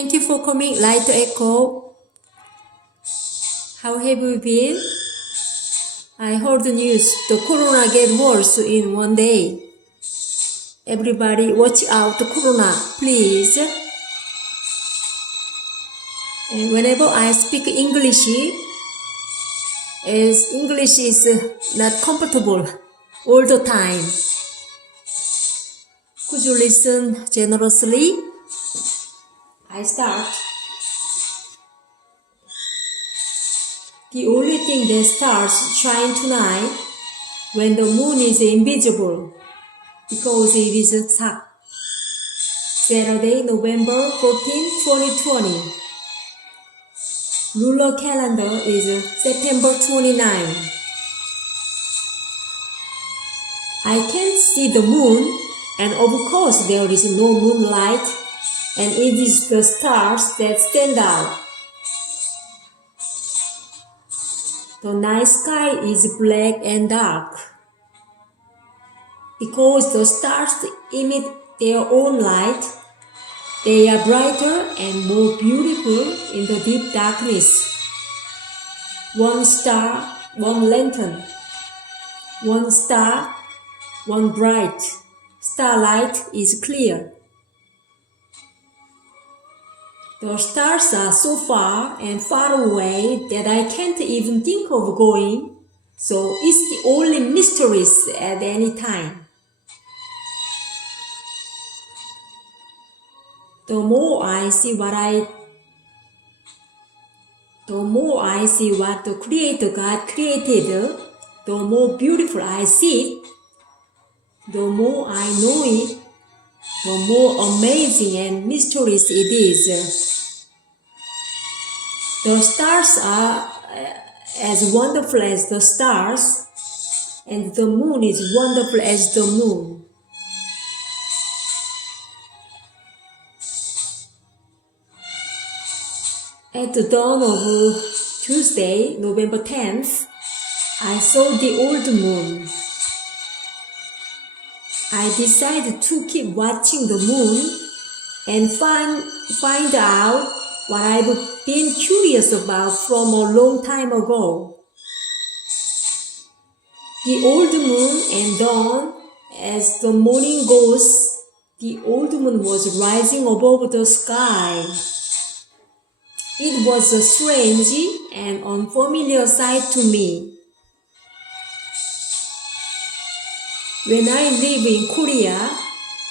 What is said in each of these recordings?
Thank you for coming, Light Echo. How have you been? I heard the news. The corona get worse in one day. Everybody watch out the corona, please. And whenever I speak English, as English is not comfortable all the time. Could you listen generously? I start. The only thing that starts shine tonight when the moon is invisible because it is dark. Saturday, November 14, 2020. Lunar calendar is September 29. I can't see the moon, and of course there is no moonlight, and it is the stars that stand out. The night sky is black and dark because the stars emit their own light. They are brighter and more beautiful in the deep darkness. One star, one lantern. One star, one bright. Starlight is clear. The stars are so far and far away that I can't even think of going, so it's the only mysteries at any time. The more I see what the Creator God created, the more beautiful I see it. The more I know it, the more amazing and mysterious it is. The stars are as wonderful as the stars, and the moon is wonderful as the moon. At the dawn of Tuesday, November 10th, I saw the old moon. I decided to keep watching the moon and find out what I've been curious about from a long time ago. The old moon and dawn, as the morning goes, the old moon was rising above the sky. It was a strange and unfamiliar sight to me. When I lived in Korea,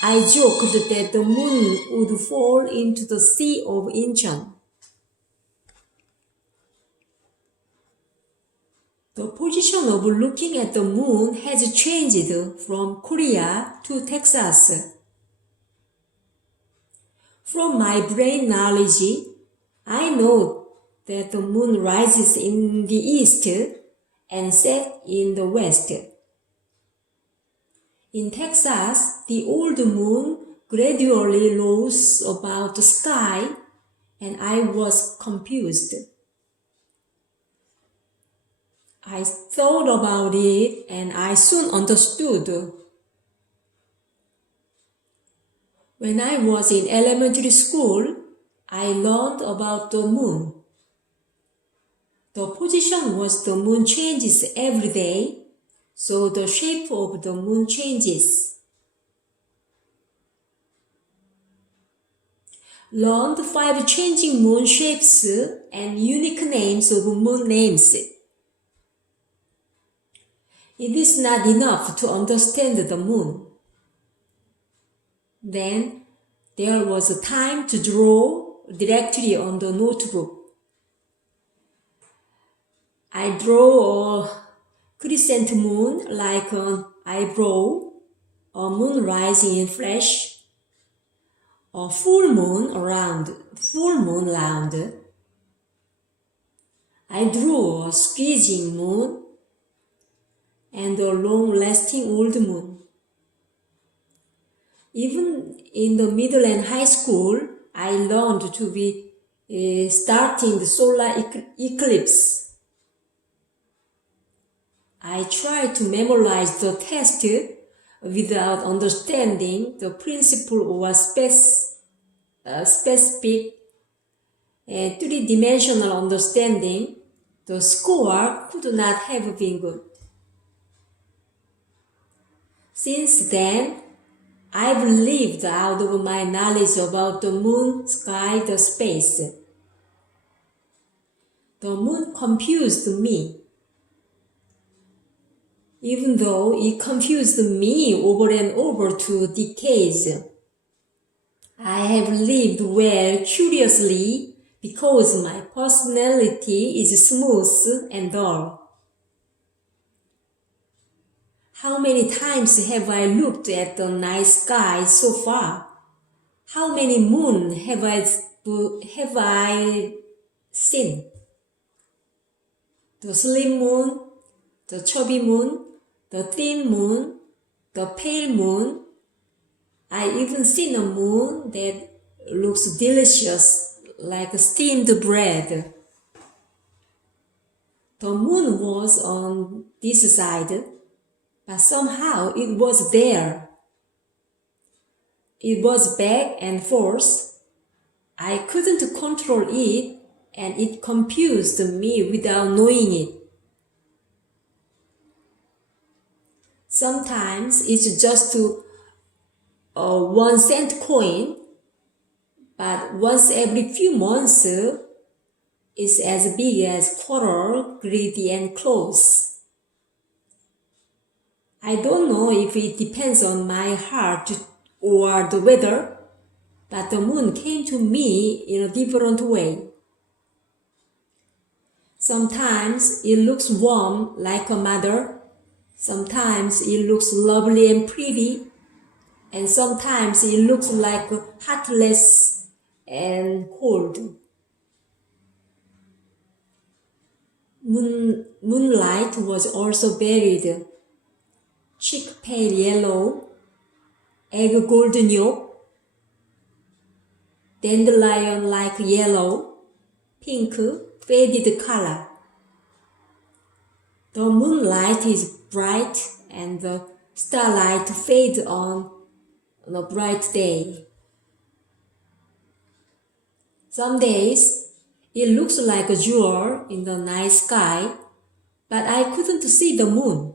I joked that the moon would fall into the Sea of Incheon. The position of looking at the moon has changed from Korea to Texas. From my brain knowledge, I know that the moon rises in the east and sets in the west. In Texas, the old moon gradually rose above the sky, and I was confused. I thought about it, and I soon understood. When I was in elementary school, I learned about the moon. The position was the moon changes every day, so the shape of the moon changes. Learned 5 changing moon shapes and unique names of moon names. It is not enough to understand the moon. Then there was a time to draw directly on the notebook. I draw a crescent moon like an eyebrow, a moon rising in flesh, a full moon round. I drew a squeezing moon and a long-lasting old moon. Even in the middle and high school, I learned to be starting the solar eclipse. I tried to memorize the test without understanding the principle or specific and three-dimensional understanding, the score could not have been good. Since then, I've lived out of my knowledge about the moon, sky, the space. The moon confused me. Even though it confused me over and over 2 decades, I have lived well curiously because my personality is smooth and dull. How many times have I looked at the night sky so far? How many moons have I seen? The slim moon, the chubby moon, the thin moon, the pale moon. I even seen a moon that looks delicious like steamed bread. The moon was on this side, but somehow it was there. It was back and forth. I couldn't control it, and it confused me without knowing it. Sometimes it's just a 1-cent coin, but once every few months, it's as big as quarter, greedy and close. I don't know if it depends on my heart or the weather, but the moon came to me in a different way. Sometimes it looks warm like a mother, sometimes it looks lovely and pretty, and sometimes it looks like heartless and cold. Moonlight was also varied. Cheek pale yellow, egg golden yolk, dandelion-like yellow, pink, faded color. The moonlight is bright and the starlight fades on a bright day. Some days it looks like a jewel in the night sky, but I couldn't see the moon.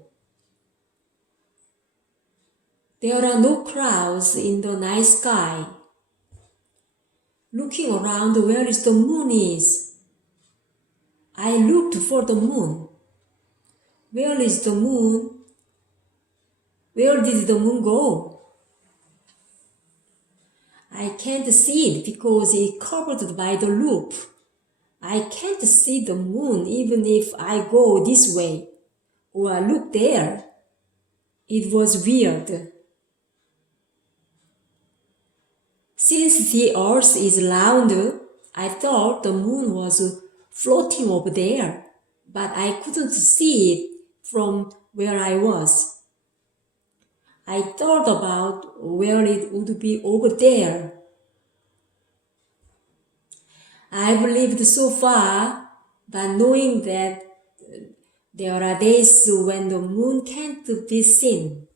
There are no clouds in the night sky. Looking around where is the moon is. I looked for the moon. Where is the moon? Where did the moon go? I can't see it because it's covered by the roof. I can't see the moon even if I go this way or look there. It was weird. Since the earth is round, I thought the moon was floating over there, but I couldn't see it from where I was. I thought about where it would be over there. I've lived so far, but knowing that there are days when the moon can't be seen.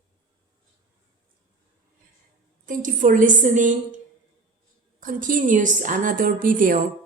Thank you for listening. Continues another video.